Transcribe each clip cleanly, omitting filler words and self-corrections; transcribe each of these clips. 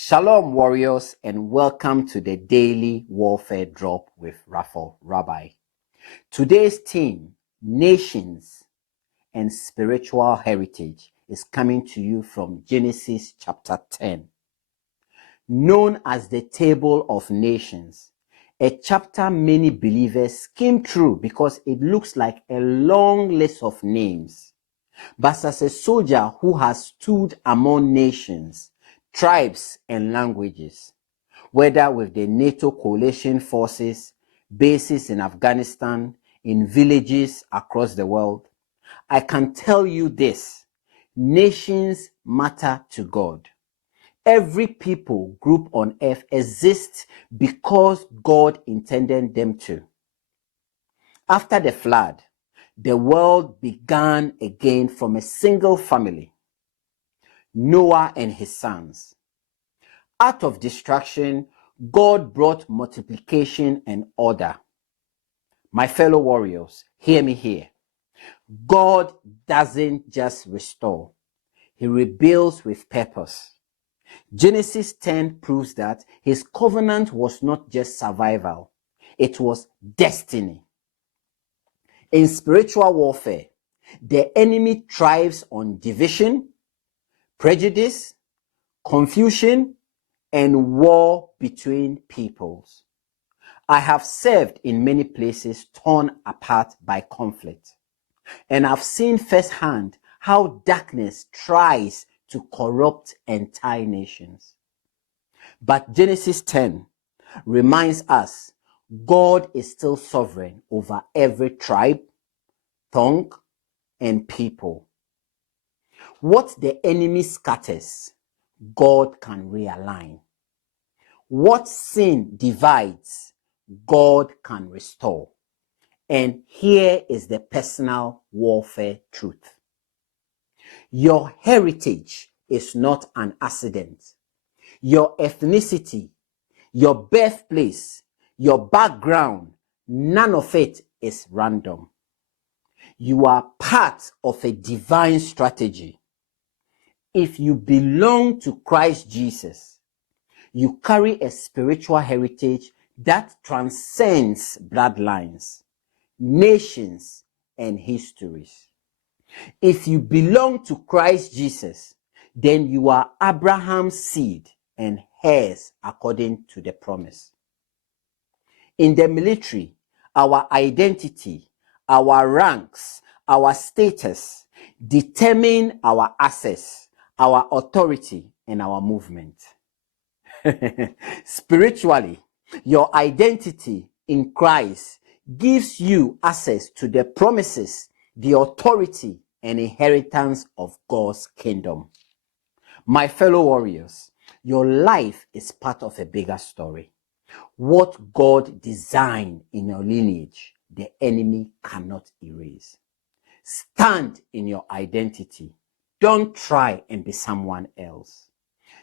Shalom, warriors, and welcome to the Daily Warfare Drop with Raphael, Rabbi. Today's theme, Nations and Spiritual Heritage, is coming to you from Genesis chapter 10. Known as the Table of Nations, a chapter many believers skim through because it looks like a long list of names. But as a soldier who has stood among nations, tribes, and languages, whether with the NATO coalition forces, bases in Afghanistan, in villages across the world, I can tell you this: nations matter to God. Every people group on earth exists because God intended them to. After the flood, the world began again from a single family, Noah and his sons. Out of destruction, God brought multiplication and order. My fellow warriors, hear me here. God doesn't just restore, He rebuilds with purpose. Genesis 10 proves that His covenant was not just survival, it was destiny. In spiritual warfare, the enemy thrives on division, prejudice, confusion, and war between peoples. I have served in many places torn apart by conflict, and I've seen firsthand how darkness tries to corrupt entire nations. But Genesis 10 reminds us God is still sovereign over every tribe, tongue, and people. What the enemy scatters, God can realign. What sin divides, God can restore. And here is the personal warfare truth. Your heritage is not an accident. Your ethnicity, your birthplace, your background, none of it is random. You are part of a divine strategy. If you belong to Christ Jesus, you carry a spiritual heritage that transcends bloodlines, nations, and histories. If you belong to Christ Jesus, then you are Abraham's seed and heirs according to the promise. In the military, our identity, our ranks, our status determine our access, our authority, and our movement. Spiritually, your identity in Christ gives you access to the promises, the authority, and inheritance of God's kingdom. My fellow warriors, your life is part of a bigger story. What God designed in your lineage, the enemy cannot erase. Stand in your identity. Don't try and be someone else.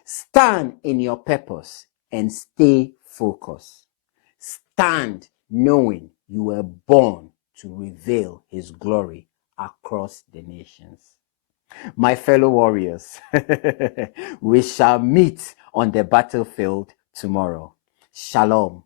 Stand in your purpose and stay focused. Stand knowing you were born to reveal His glory across the nations. My fellow warriors, we shall meet on the battlefield tomorrow. Shalom.